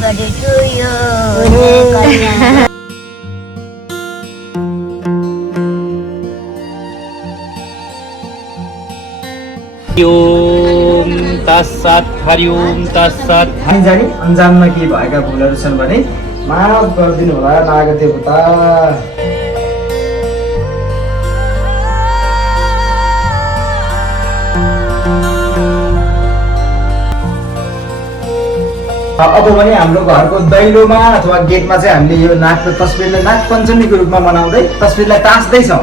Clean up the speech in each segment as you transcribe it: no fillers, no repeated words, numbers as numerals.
Birthday to you Om तत्सत् हरि ओम तत्सत्। जानी अन्जानमा के भएका भुलहरू छन् भने माफ गरिदिनु होला नाग देवता। अब भने हाम्रो घरको दैलोमा अथवा गेटमा चाहिँ हामीले यो नागको तस्बिरलाई नाग पञ्चमीको रूपमा मनाउँदै तस्बिरलाई टाँस्दैछौँ।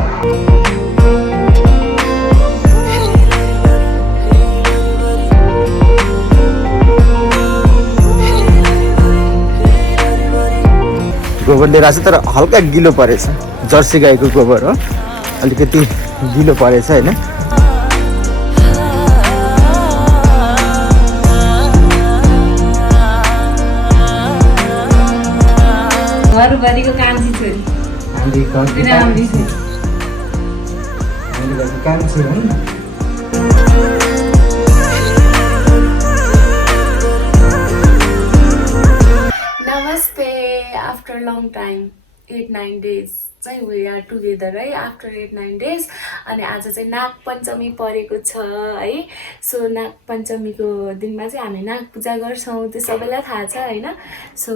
गोबर लिएर आएको छ तर हल्का गिलो परेछ, जर्सी गाईको गोबर हो, अलिकति गिलो परेछ होइन। घरभरिको कान्छी छोरी कान्छी हो नि। After a long time, 8-9 days चाहिँ we are together है, after 8-9 days। अनि आज चाहिँ नाग पञ्चमी परेको छ है। सो नाग पञ्चमीको दिनमा चाहिँ हामी नाग पूजा गर्छौँ, त्यो सबैलाई थाहा छ होइन। सो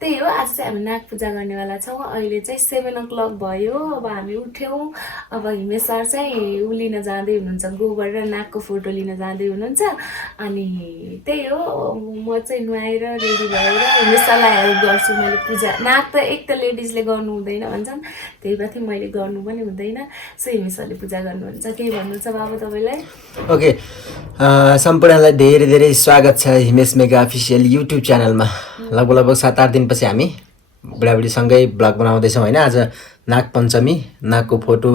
त्यही हो, आज चाहिँ हामी नाग पूजा गर्नेवाला छौँ। अहिले चाहिँ 7 o'clock भयो, अब हामी उठ्यौँ। अब हिमेश सर चाहिँ ऊ लिन जाँदै हुनुहुन्छ, गोबर र नागको फोटो लिन जाँदै हुनुहुन्छ। अनि त्यही हो, म चाहिँ नुहाएर रेडी भएर हिमेश सरलाई हेल्प गर्छु मैले पूजा। नाग त एक त लेडिजले गर्नु हुँदैन भन्छन्, त्यही माथि मैले गर्नु पनि हुँदैन। सो हिमेश सरले पूजा गर्नुहुन्छ। केही भन्नु छ बाबु तपाईँलाई? ओके, सम्पूर्णलाई धेरै धेरै स्वागत छ हिमेश मेगा अफिसियल युट्युब च्यानलमा। लगभग 7-8 दिनपछि हामी बुढाबुढीसँगै ब्लग बनाउँदैछौँ होइन। आज नाग पञ्चमी, नागको फोटो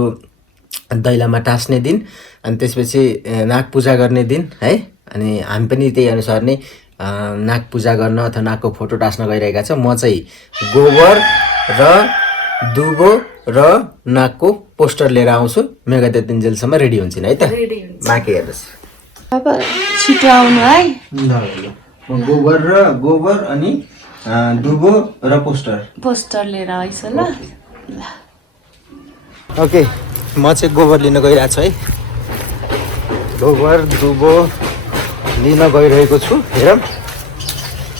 दैलामा टाँस्ने दिन, अनि त्यसपछि नाग पूजा गर्ने दिन है। अनि हामी पनि त्यही अनुसार नै नाग पूजा गर्न अथवा नागको फोटो टाँस्न गइरहेका छौँ। म चाहिँ गोबर र दुबो र नागको पोस्टर लिएर आउँछु। मेगा त्यतिन्जेलसम्म रेडी हुन्छन् है त, बाँकी हेर्नुहोस्। अब छिटो आउनु है। ल गोबर अनि दुबो र पोस्टर लिएर आइस ल। ओके, म चाहिँ गोबर लिन गइरहेको छु है। गोबर दुबो लिन गइरहेको छु। हेरौँ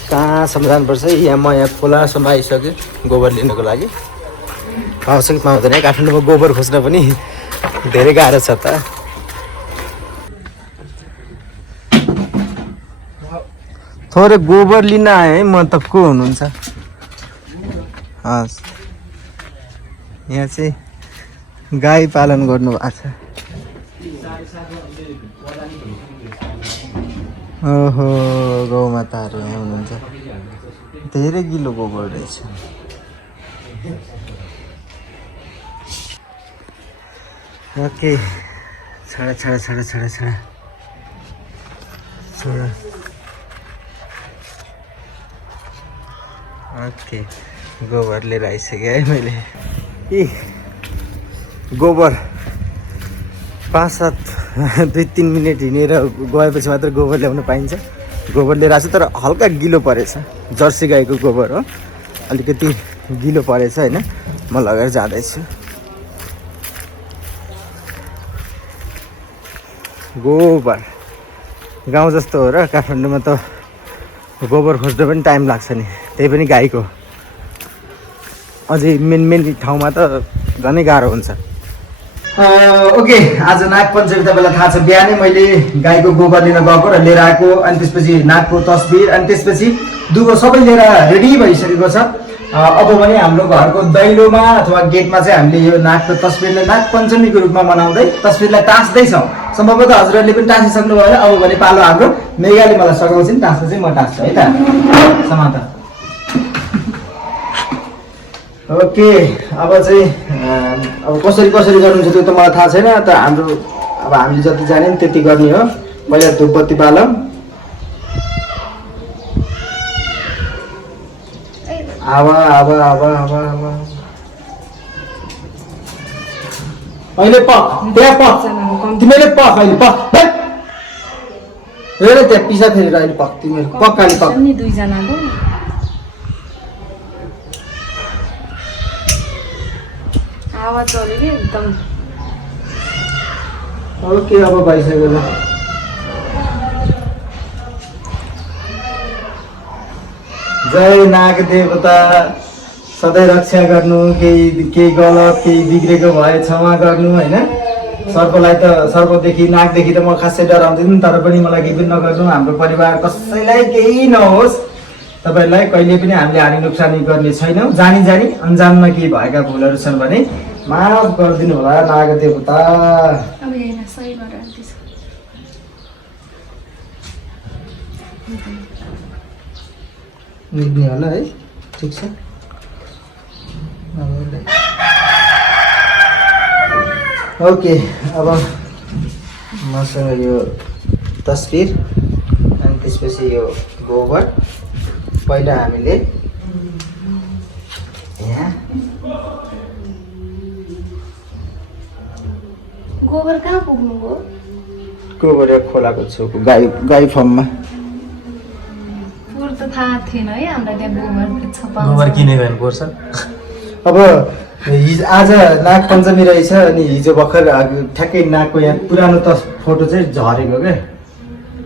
कहाँसम्म जानुपर्छ। यहाँ म यहाँ खोलासम्म आइसकेँ गोबर लिनको लागि। पाउँछ कि पाउँदैन, काठमाडौँमा गोबर खोज्न पनि धेरै गाह्रो छ त। थोरै गोबर लिन आएँ है, म त को हुनुहुन्छ? हस्, यहाँ चाहिँ गाई पालन गर्नुभएको छ। ओहो, गौमाताहरू यहाँ हुनुहुन्छ। धेरै गिलो गोबर रहेछ। ओके, छोडा। ओके, गोबर लिएर आइसकेँ है मैले। ए गोबर 5-7 2-3 मिनट हिँडेर गएपछि मात्र गोबर ल्याउन पाइन्छ। गोबर लिएर आएको छु तर हल्का गिलो परेछ, जर्सी गाईको गोबर हो, अलिकति गिलो परेछ होइन। म लगेर जाँदैछु। गोबर गाउँ जस्तो हो र, काठमाडौँमा त गोबर खोज्न पनि टाइम लाग्छ नि, त्यही पनि गाईको। अझै मेन ठाउँमा त झनै गाह्रो हुन्छ। ओके, आज नाग पञ्चमी तपाईँलाई थाहा छ। बिहानै मैले गाईको गोबर लिन गएको र लिएर आएको, अनि त्यसपछि नागको तस्बिर, अनि त्यसपछि दुबो सबै लिएर रेडी भइसकेको छ। अब भने हाम्रो घरको दैलोमा अथवा गेटमा चाहिँ हामीले यो नागको तस्बिरलाई नाग पञ्चमीको रूपमा मनाउँदै तस्बिरलाई टाँस्दैछौँ। सम्भवतः हजुरहरूले पनि टाँसिसक्नु भयो। अब भने पालो हाम्रो मेगाले मलाई सघाउँछन्, टाँस्दा चाहिँ म टाँस्छु है त। समाता ओके, अब चाहिँ अब कसरी गर्नुहुन्छ त्यो त मलाई थाहा छैन। त हाम्रो अब हामीले जति जाने त्यति गर्ने हो। पहिला धुपबत्ती बालौँ। अब अहिले त्यहाँ तिमीले अहिले हेर त्यहाँ पिसा फेरेर अहिले तिमीहरू पक्काले हावा चल्यो कि एकदम। ओके अब भइसक्यो ल। जय नाग देवता, सधैँ रक्षा गर्नु, केही गलत केही बिग्रेको भए क्षमा गर्नु होइन। सर्पदेखि नागदेखि त म खासै डराउँदिनँ, तर पनि मलाई केही पनि नगर्नु। हाम्रो परिवार कसैलाई केही नहोस्। तपाईँहरूलाई कहिले पनि हामीले हानि नोक्सानी गर्ने छैनौँ। जानी जानी अन्जानमा केही भएका भुलहरू छन् भने माफ गरिदिनु होला नाग देवता। अब यहाँ सही गरेर लेख्ने होला है, ठिक छ। ओके, अब मसँग यो तस्बिर अनि त्यसपछि यो गोबर। पहिला हामीले यहाँ गोबर कहाँ पुग्नु हो? गोबर खोलाको छेउको गाई फर्ममा। पुर त थाहा थिएन है हामीलाई त्यहाँ गोबर छ। गोबर किनेको हेर्नुपर्छ। अब आज नाग पञ्चमी रहेछ अनि हिजो भर्खर ठ्याक्कै नागको यहाँ पुरानो फोटो चाहिँ झरेको क्या।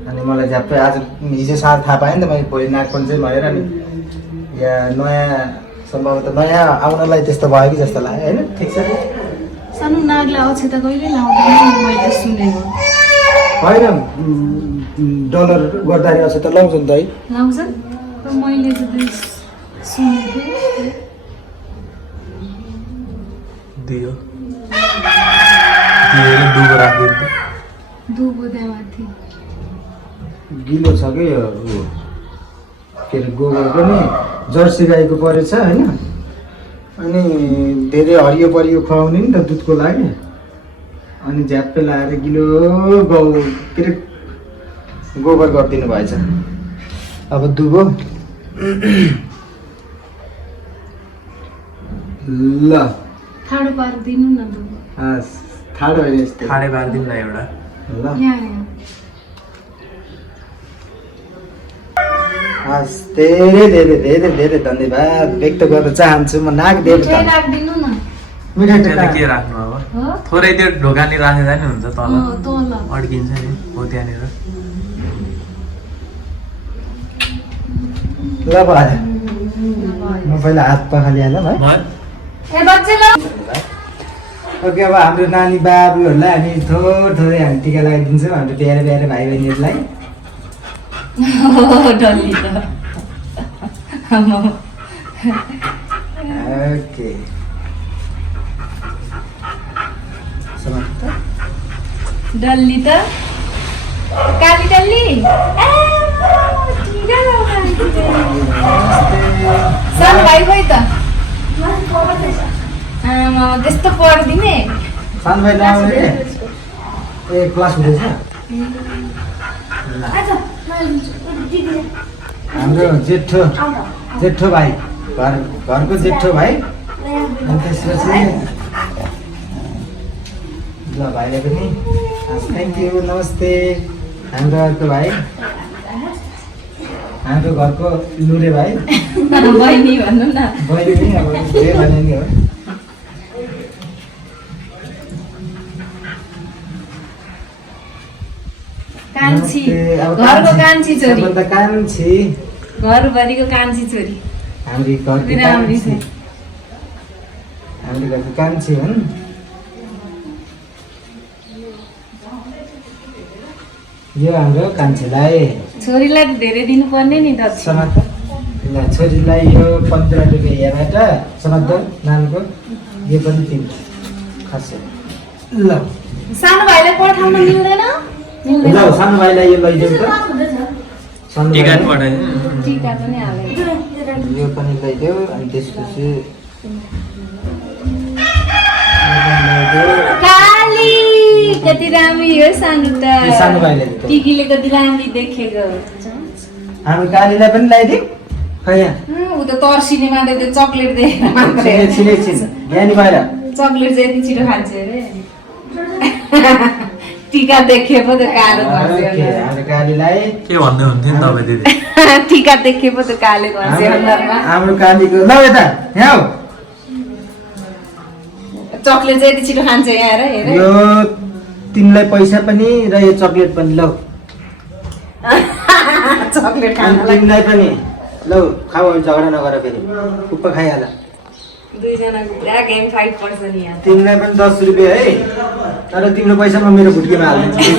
अनि मलाई झ्याप्पै आज हिजो साँझ थाहा पाएँ नि त मैले, भोलि नाग पञ्चमी भनेर। अनि यहाँ नयाँ सम्भवतः नयाँ आउनलाई त्यस्तो भयो कि जस्तो लाग्यो होइन। ठिक छ। सानो नागलाई अक्षता कहिले लाउँदैन मैले सुनेको। होइन, डलर गर्दाखेरि अझ त लाउँछ नि त है। लाउँछ मैले चाहिँ सुनेको थिएँ। दियो दुबो राखिदिनु। दुबो त्यहाँ माथि गिलो छ कि यो के अरे गोबर पनि जर्सी गाईको परेछ होइन। अनि धेरै हरियो परियो खुवाउने नि त दुधको लागि। अनि झ्याप्पै लगाएर गिलो के अरे गोबर गरिदिनु भएछ। अब दुबो ल ठाडो पारिदिनु न दुबो। ठाडो होइन, यस्तो ठाडै पारिदिउँ न एउटा। ल हस्, धेरै धेरै धेरै धेरै धन्यवाद व्यक्त गर्न चाहन्छु म नाग देवता। राखिदिनु न। मिठाई त्यसलाई के राख्नु अब? थोरै त्यो ढोकानी राखेर नि हुन्छ, तल तल अड्किन्छ नि हो त्यहाँनिर। ल भयो, म पहिला हात पखालिहालौँ है। ए बच्चे ल। ओके, अब हाम्रो नानी बाबुहरूलाई हामी थोरै हामी टिका लगाइदिन्छौँ हाम्रो प्यारे प्यारे भाइ बहिनीहरूलाई। डल्ली त ओके, डल्ली त काली डल्ली। सानो भाइ खोइ त त्यस्तो पढिदिने। सानो भाइ नआउने रे? ए क्लास हुँदैछ। हाम्रो जेठो भाइ, घरको जेठो भाइ। अनि त्यसपछि ल भाइलाई पनि थ्याङ्क यू, नमस्ते। हाम्रो अर्को भाइ, हाम्रो घरको लुरे भाइ, बहिनी भन्नु न। बहिनी पनि अब जे भने नि हो। कान्छी, घरको कान्छी छोरी, कान्छी, घरभरिको कान्छी छोरी। हाम्रो घरको कान्छी हुन्। यो हाम्रो कान्छीलाई, छोरीलाई त धेरै दिनुपर्ने नि दक्षिणा। समात्दा ल, छोरीलाई यो 15 रुपियाँ यहाँबाट समात्दा नानीको यो पनि दिन्छ खासै। ल सानो भाइलाई पठाउन मिल्दैन? ल सानो भाइलाई यो लैजाउँ त। सानो टिकट भाइलाई पठाइदिनु। टिका पनि हालेँ। यो पनि लैदेऊ। अनि त्यसपछि काली कति राम्री हो सानो त। सानो भाइलाई दिन्छ। टिकीले कति राम्री देखेको। हाम्रो कालीलाई पनि लगाइदिउँ। खै यहाँ ऊ त तर्सिने मात्रै त्यो चक्लेट देखेर मात्रै छिन यहाँ नि बाहिर चक्लेट चाहिँ यति छिटो खान्छ अरे। टिका देखे पो त कालो घस्यो। हाम्रो कालीलाई के भन्दै हुन्थ्यो नि तपाईँ दिदी? टिका देखे पो त काले घस्यो अनुहारमा। हाम्रो कालीको ल यता यहाँ चक्लेट चाहिँ यति छिटो खान्छ यहाँ हेर हेर यो तिमीलाई पैसा पनि र यो चक्लेट पनि लौ चक्लेट अनि खानलाई तिमीलाई पनि लौ खाऊ अनि झगडा नगर फेरि कुप्प खाइहाल दुईजनाको पुरा गेम फाइट पर्छ नि यहाँ तिमीलाई पनि 10 रुपियाँ है तर तिम्रो पैसामा मेरो भुट्केमा हालिदिन्छु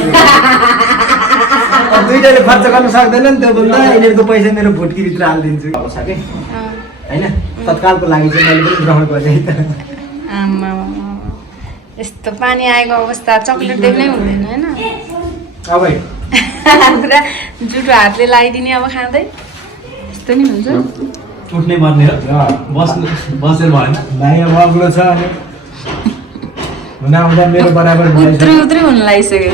दुईटाले खर्च गर्न सक्दैन नि त्यो भन्दा यिनीहरूको पैसा मेरो भुट्कीभित्र हालिदिन्छु के होइन तत्कालको लागि चाहिँ मैले पनि ग्रहण गरेँ है त आमा यस्तो पानी आएको अवस्था चक्लेट देख्नै हुँदैन होइन अब पुरा जुठो हातले लगाइदिने अब खाँदै यस्तो नि हुन्छ उठ्नै पर्ने हो बसेर भएन भाइ अब अग्लो छ अनि हुन आउँदा मेरो बराबर उत्रै उत्रै हुन लागिसक्यो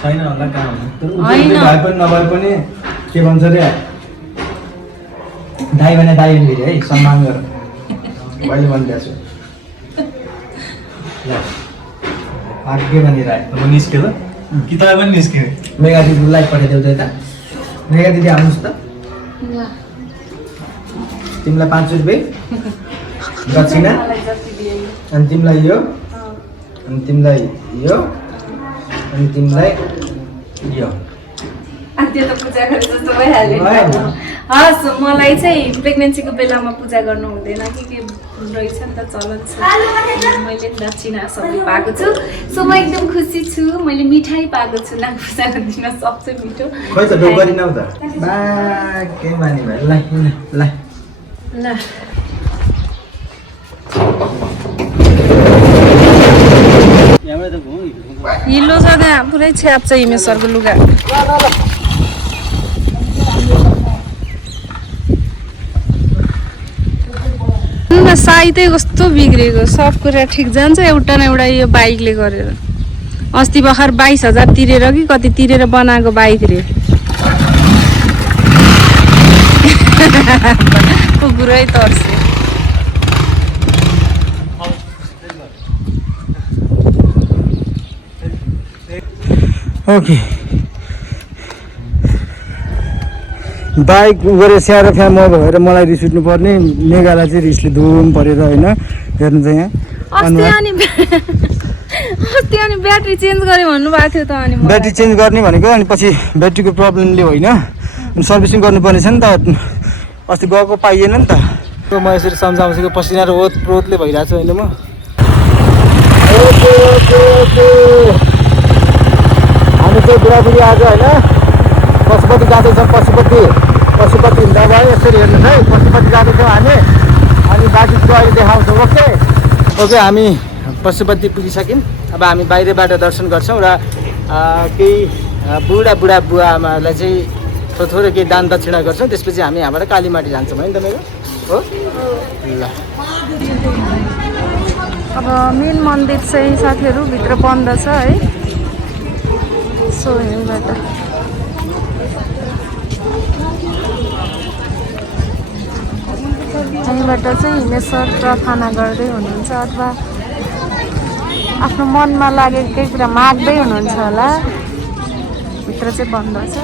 छैन होला कहाँ होइन। भए पनि नभए पनि के भन्छ रे दाइ भने दाइ फेरि है सम्मान गर मैले भनिदिएको छु ल आगे के भनिरहेको म निस्क्यो त कि तपाईँ पनि निस्क्यो मेगा दिदीलाई पठाइदेऊ त यता मेगा दिदी आउनुहोस् त तिमीलाई 5 रुपियाँ दक्षिणा अनि तिमीलाई यो अनि तिमीलाई यो अनि तिमीलाई यो अनि त्यो त पूजा गरे जस्तो भइहाल्यो हस् मलाई चाहिँ प्रेग्नेन्सीको बेलामा पूजा गर्नु हुँदैन के रहेछ नि त चलन छ मैले दक्षिणा सबै पाएको छु सो म एकदम खुसी छु मैले मिठाई पाएको छु नाग पूजाको दिन सक्छु मिठो खै त डो गरिनौ त बा के मानि भाइ ल ल ल हिलो छ त्यहाँ पुरै छ्याप छ हिमेश्वरको लुगा साइतै कस्तो बिग्रेको सब कुरा ठिक जान्छ एउटा न एउटा यो बाइकले गरेर अस्ति भर्खर 22,000 तिरेर कि कति तिरेर बनाएको बाइक रे कुकुरै तर्से ओके बाइक गरेर स्याहार फ्या म भएर मलाई रिस उठ्नु पर्ने मेघालाई चाहिँ रिसले धुम परेर होइन हेर्नु चाहिँ यहाँ अस्ति अनि ब्याट्री चेन्ज गरे भन्नुभएको थियो त अनि ब्याट्री चेन्ज गर्ने भनेको अनि पछि ब्याट्रीको प्रब्लमले होइन अनि सर्भिसिङ गर्नुपर्ने छ नि त अस्ति गएको पाइएन नि त म यसरी सम्झाउँछु कि पसिना र ओतले भइरहेको छु होइन म हामी चाहिँ बुढाबुढी आज होइन पशुपति जाँदैछौँ पशुपति हिँड्दा भयो यसरी हेर्नुहोस् है पशुपति जाँदैछौँ हामी अनि बाँकी कुरो अहिले देखाउँछौँ ओके हामी पशुपति पुगिसक्यौँ अब हामी बाहिरबाट दर्शन गर्छौँ र केही बुढा बुवा आमाहरूलाई चाहिँ थोरै केही दान दक्षिणा गर्छौँ त्यसपछि हामी यहाँबाट कालीमाटी जान्छौँ है त मेरो हो ल अब मेन मन्दिर चाहिँ साथीहरू भित्र बन्द छ है सो यहीँबाट चाहिँ हिमेश्वर प्रार्थना गर्दै हुनुहुन्छ अथवा आफ्नो मनमा लागेको केही कुरा माग्दै हुनुहुन्छ होला भित्र चाहिँ बन्द छ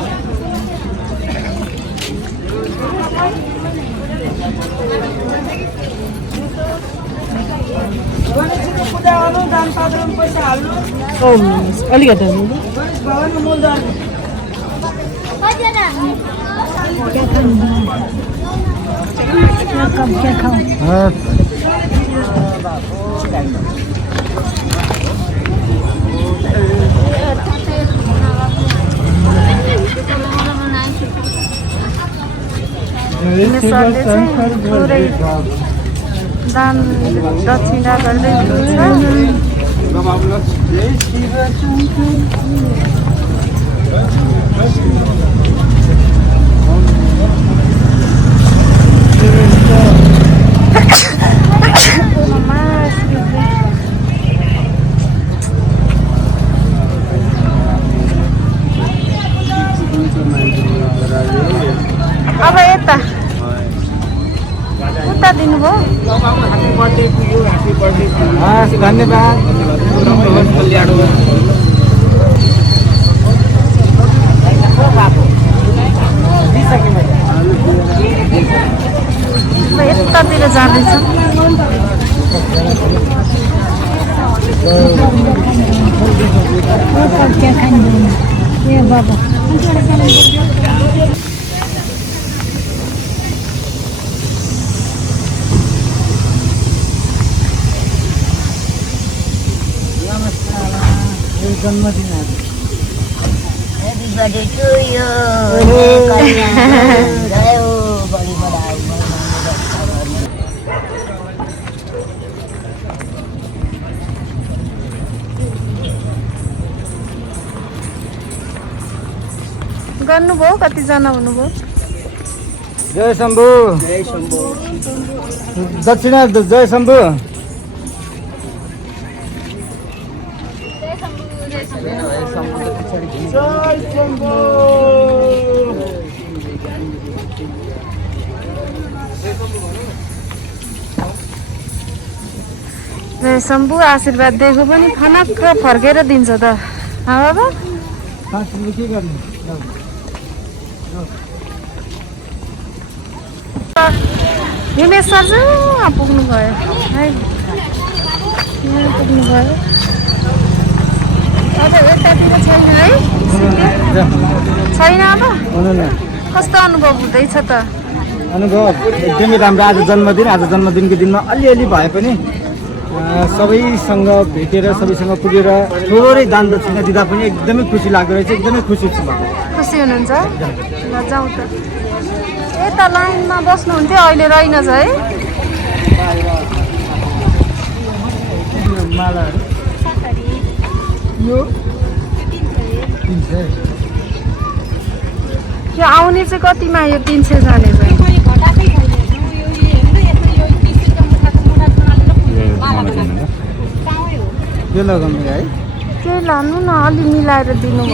अलिकति क्या खाऊं पुरै दान दक्षिणा गर्दै अब यता उता दिनुभयो धन्यवाद यतातिर जाँदैछ Everybody to you. Jai ho, badi badai. गर्नुभयो कतिजना हुनुभयो जय शम्भु दक्षिणा जय शम्भु जय शम्भु आशीर्वाद दिएको पनि फनक्क फर्केर दिन्छ त बाबा के गर्ने हिमेश सर चाहिँ पुग्नु भयो है यहाँ पुग्नु भयो अब यतातिर छैन है छैन अब कस्तो अनुभव हुँदैछ त अनुभव एकदमै राम्रो। आज जन्मदिनको दिनमा अलिअलि भए पनि सबैसँग भेटेर सबैसँग पुगेर थोरै दान दक्षिणा दिँदा पनि एकदमै खुसी लाग्दो रहेछ। एकदमै खुसी छु म। खुसी हुनुहुन्छ ल जाउँ त यता लाइनमा बस्नुहुन्थ्यो अहिले रहेनछ है यो आउने चाहिँ कतिमा यो 300 जाने चाहिँ के लगाउनु है के लानु न अलि मिलाएर दिनु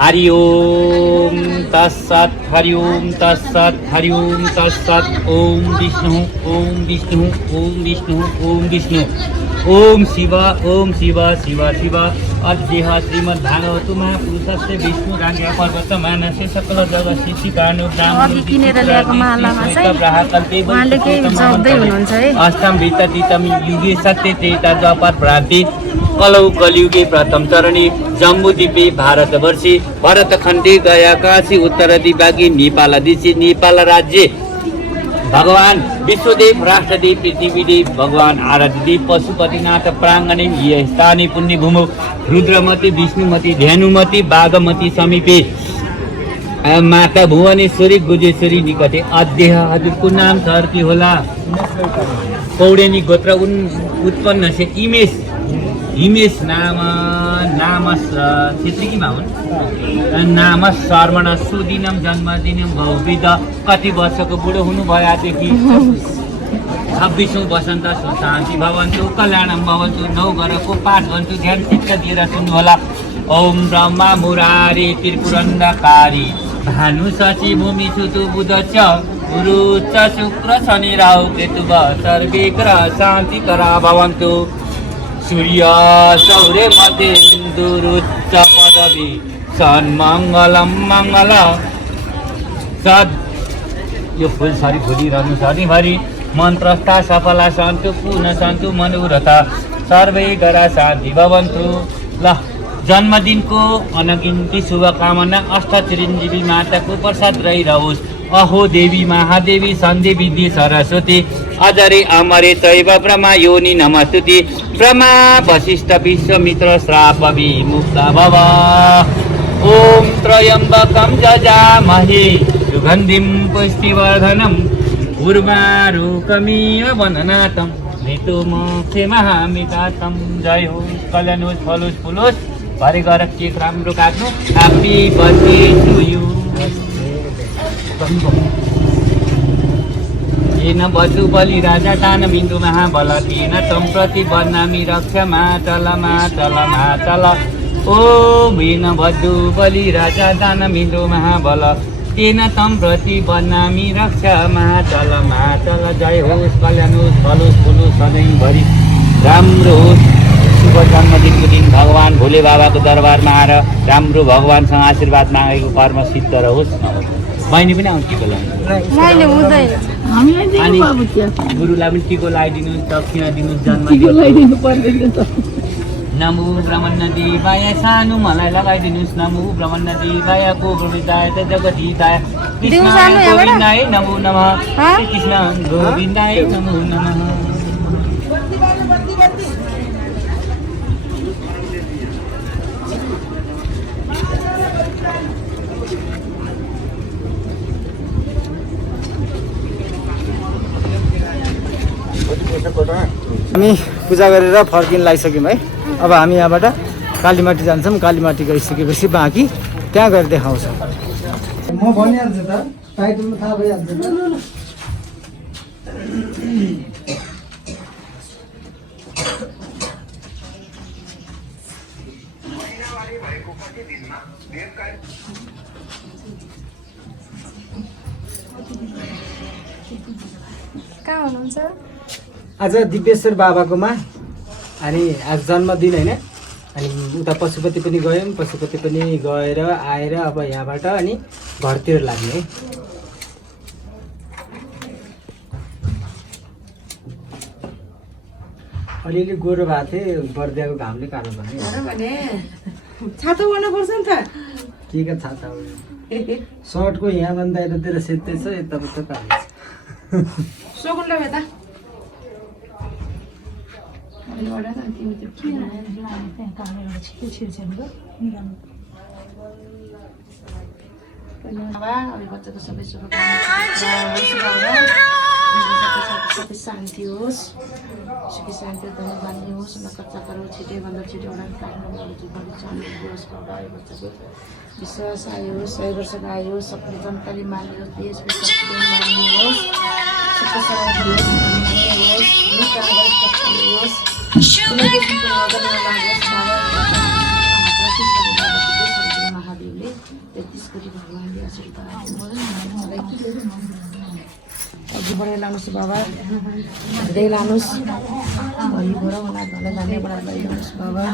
हरि ओम तत्सत् हरि ओम तत्सत् हरि ओम तत्सत् ओम विष्णु ओम विष्णु ओम विष्णु ओम विष्णु ओम शिव शिव शिव अद्य श्रीमद्भागवत महापुरुषस्य विष्णु राज्ञा पर्वत मानसे सकल जगत् अष्टम विततितम युगे सत्य त्रेता द्वापर भ्रान्ति कलौ कलियुगे प्रथम चरणी जम्बूद्वीपे भारतवर्षे भरतखण्डे गया काशी उत्तर दिबागी नेपाल दिशे नेपाल राज्य भगवान विश्वदेव राष्ट्रदेव पृथ्वीदेव भगवान आराध्यदेव पशुपतिनाथ प्राङ्गणे स्थाने पुण्यभूमौ रुद्रमती विष्णुमती धेनुमती बागमती समीपे माता भुवनेश्वरी गुजेश्वरी निकटे अद्य हजुरको नाम सर के होला पौडेनी गोत्र उत्पन्न से हिमेश नाम क्षेत्रीकीमा हुन् नाम शर्मण सुदिनम जन्मदिनम भौविद कति वर्षको बुढो हुनुभयो आजदेखि 26औं वसन्त शान्ति भवन्तु कल्याणम भवन्तु 9 गरको पाठ भन्छु ध्यान चित्त दिएर सुन्नुहोला ओम ब्रह्मा मुरारी त्रिपुरन्दकारी भानु शची भूमि सुतु बुध च गुरु च शुक्र शनि राहु केतु सर्वे ग्रह शान्ति करा भवन्तु सूर्य सौर्य मध्येन्दुरुच्च पदवी सन्मङ्गलम मङ्गल सद यो फुल सरी फुलिरहनु सधैँभरि मन्त्रस्था सफला सन्तु पुनः सन्तु मनोरथ सर्वै गरा शान्ति भवन्तु ल जन्मदिनको अनगिन्ती शुभकामना अष्ट चिरञ्जीवी माताको प्रसाद रहिरहोस् अहो देवी महादेवी सन्देवी दि सरस्वती अजरे अमरे चैव ब्रह्मा योनि नमस्तुति ब्रह्मा वशिष्ठ विश्वमित्र श्राप विमुक्त भव ओम त्र्यम्बकं जजामहे सुगन्धिं पुष्टिवर्धनम् उर्वारुकमिव वन्दनातं मृत्युमोक्षेमहामृतातं जय हो कल्याण होस् फलोस् फुलोस् भरे गएर केक राम्रो काट्नु ह्याप्पी बर्थडे टु यु येन बधु बलि राजा दान बिन्दु महाबल तेन तं प्रति बन्नामि रक्षा मातल मातल मातल ओम येन बधु बलि राजा दान बिन्दु महाबल तेन तं प्रति बन्नामि रक्षा मातल मातल जय होस् कल्याण होस् फलोस् फुलोस् सधैँभरि राम्रो होस् शुभ जन्मदिनको दिन भगवान भोले बाबाको दरबारमा आएर राम्रो भगवानसँग आशीर्वाद मागेको कर्म सिद्ध रहोस्। बहिनी पनि आउँछ टिको लाउनु मैले हुँदैन अनि गुरुलाई पनि टिको लगाइदिनु दक्षिणा दिनु जन्म नमो ब्रह्मण नदी बाया सानो मलाई लगाइदिनुहोस् नमो ब्रह्मण नदी बाया गोविन्दाय त जगदीताय कृष्ण गोविन्दाय नमो नमः श्री कृष्ण गोविन्दाय नमो नमः हामी पूजा गरेर फर्किन लागिसक्यौँ है। अब हामी यहाँबाट कालीमाटी जान्छौँ। कालीमाटी गइसकेपछि बाँकी त्यहाँ गएर देखाउँछौँ। म भनिहाल्छु त, टाइटलमा थाहा भइहाल्छ त। कहाँ हुनुहुन्छ? आज दिव्येश्वर बाबाकोमा अनि आज जन्मदिन होइन। अनि उता पशुपति पनि गयौँ, पशुपति पनि गएर आएर अब यहाँबाट अनि घरतिर लाग्ने है। अलिअलि गोरो भएको थिएँ, बर्दियाको घामले कालो भने छातो गर्नुपर्छ नि त। के का छाता हो सर्टको यहाँ भन्दा यतातिर सेत्दैछ, यताउता कालो सोकुन्डा भेता बच्चाको सबै सबै शान्ति होस्, सुखी शान्ति धन्यवाद होस्, न कच्चा करो छिटैभन्दा छिटो एउटा होस् बाबा। बच्चाको विश्वास आयोस्, 100 वर्षको आयोस्, सबले जनताले मानियोस्, देश विदेशले मानियोस्, सुख शान्ति होस्, महादेवले 33 कोटी भगवान्ले आशीर्वाद अघि बढेर लानुहोस् बाबा, हृदय लानुहोस्, भरिभर उनीहरूलाई धन्यवाद लैजानुहोस् बाबा।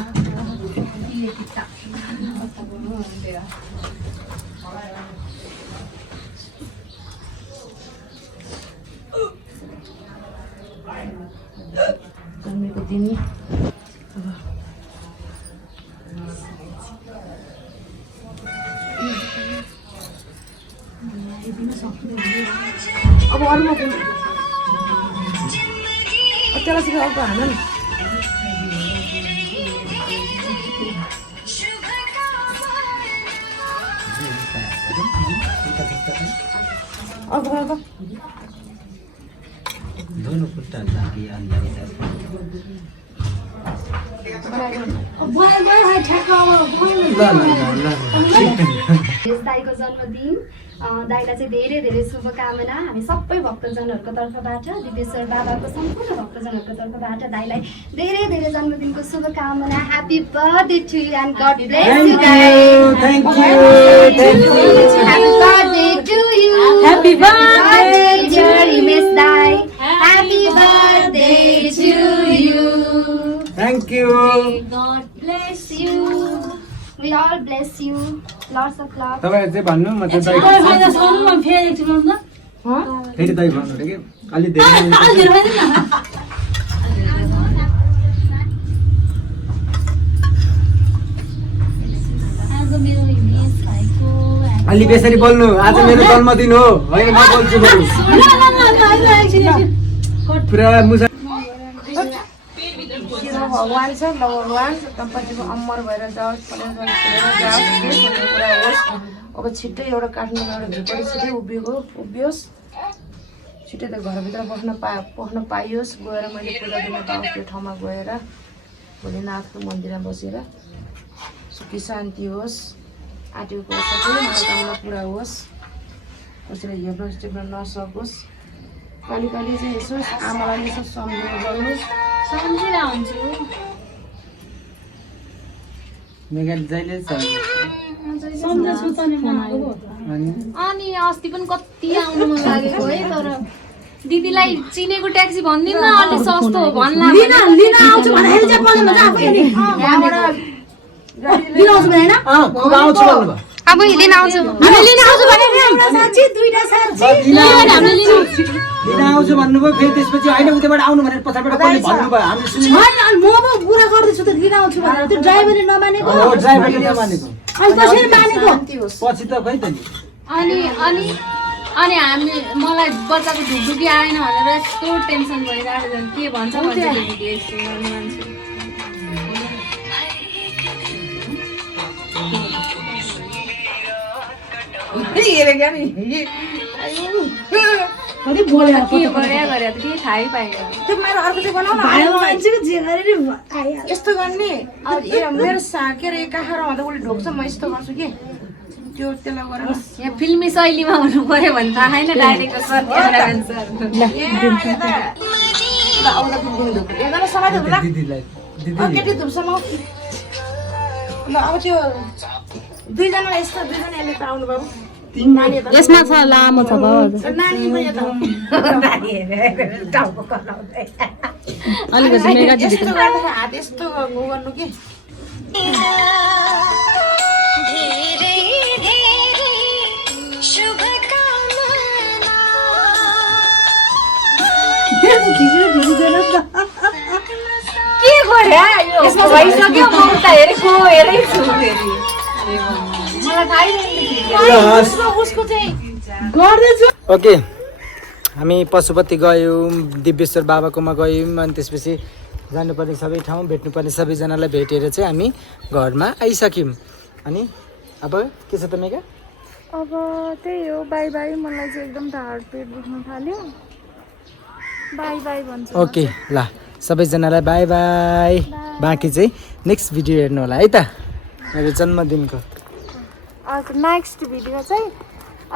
जन्मेको दिन अब अरूमा त्यसलाई चाहिँ अर्को हान नि। अर्को त दोनों कुत्ता लागी अंदर दाईको जन्मदिन, दाईलाई चाहिँ धेरै धेरै शुभकामना हामी सबै भक्तजनहरूको तर्फबाट, दिव्येश्वर बाबाको सम्पूर्ण भक्तजनहरूको तर्फबाट दाईलाई धेरै धेरै जन्मदिनको शुभकामना। Happy birthday to you and God bless you दाई। Thank you happy birthday to you, happy birthday dear Himesh दाई, happy birthday to you, thank you. God bless you. We all bless you. Lots of love. तपाईहरु चाहिँ भन्नु, म चाहिँ फेरि दाइ भन्नु रे के अलि धेरै अलि बेसरी बोल्नु। आज मेरो जन्मदिन हो होइन, म बोल्छु बरु पुरा मुसा। भगवान छ भगवान दम्पतिको अमर भएर जाओस्, जाओस् के भन्ने कुरा होस्। अब छिट्टै एउटा काठमाडौँ एउटा झुपडी छिट्टै उभियोस्, छिट्टै त घरभित्र बस्न पाइयोस्। गएर मैले पूजा दिन पाओस् त्यो ठाउँमा गएर, भोलेनाथको मन्दिरमा बसेर सुखी शान्ति होस्, आँटेको सबै मनोकामना पुरा होस्, कसैले हेर्न टेक्न नसकोस्। कहिले कहिले चाहिँ यसो आमालाई यसो सम्झिनु गर्नुहोस्। सम्झिरा हुन्छु। अनि अस्ति पनि कति आउनु मन लागेको है, तर दिदीलाई चिनेको ट्याक्सी भनिदिनु न, अलि सस्तो हो भन्ला अब लिन आउँछु लिन आउँछु भन्नुभयो फेरि त्यसपछि होइन उताबाट आउनु भनेर पछाडिबाट कसले भन्नुभयो हामीले सुन्यौँ। म कुरा गर्दैछु त लिन आउँछु भनेर त्यो ड्राइभरले नमानेको ड्राइभरले नमानेको अनि कसरी मानेको पछि त खै त नि अनि हामी मलाई बच्चाको ढुकढुकी आएन भनेर यस्तो टेन्सन भइरहेको झन् के भन्छ मान्छे कति बोल्यो के गरे त केही थाहै पाएन त्यो मेरो अर्को चाहिँ बनाउन मान्छेको जे गरे यस्तो गर्ने अब मेरो के अरे काखरा हुँदा उसले ढोक्छ म यस्तो गर्छु कि त्यो त्यसलाई गरेर यहाँ फिल्मी शैलीमा हुनु पर्यो भने थाहा छैन डाइरेक्टर सर क्यामेराम्यान सर आउँदा एकजना समाज होला दिदीलाई केटी धुप्सम्म ल अब त्यो दुईजना यस्तो दुईजना यसले त आउनु बाबु नानी त यसमा छ लामो छ नानी पनि यता टाउको कलाउँदै अलिकति मेगा यस्तो गर्दा हात यस्तो गर्नु के के गरे यसमा भइसक्यो म उता हेरेको हेरेछु फेरि मलाई थाहै उसको चाहिँ गर्दैछु। ओके हामी पशुपति गयौँ दिव्येश्वर बाबाकोमा गयौँ अनि त्यसपछि जानुपर्ने सबै ठाउँ भेट्नुपर्ने सबैजनालाई भेटेर चाहिँ हामी घरमा आइसक्यौँ। अनि अब के छ त मेगा? अब त्यही हो बाई बाई मलाई चाहिँ एकदम ढाड पेट दुख्न थाल्यो बाई बाई भन्छु ओके ल सबैजनालाई बाई बाई बाँकी चाहिँ नेक्स्ट भिडियो हेर्नु होला है त मेरो जन्मदिनको। आज नेक्स्ट भिडियो चाहिँ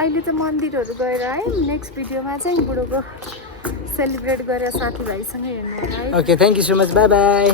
अहिले त मन्दिरहरू गएर है नेक्स्ट भिडियोमा चाहिँ बुढोको सेलिब्रेट गरेर साथीभाइसँग हेर्नु होला है। Okay thank you so much by by.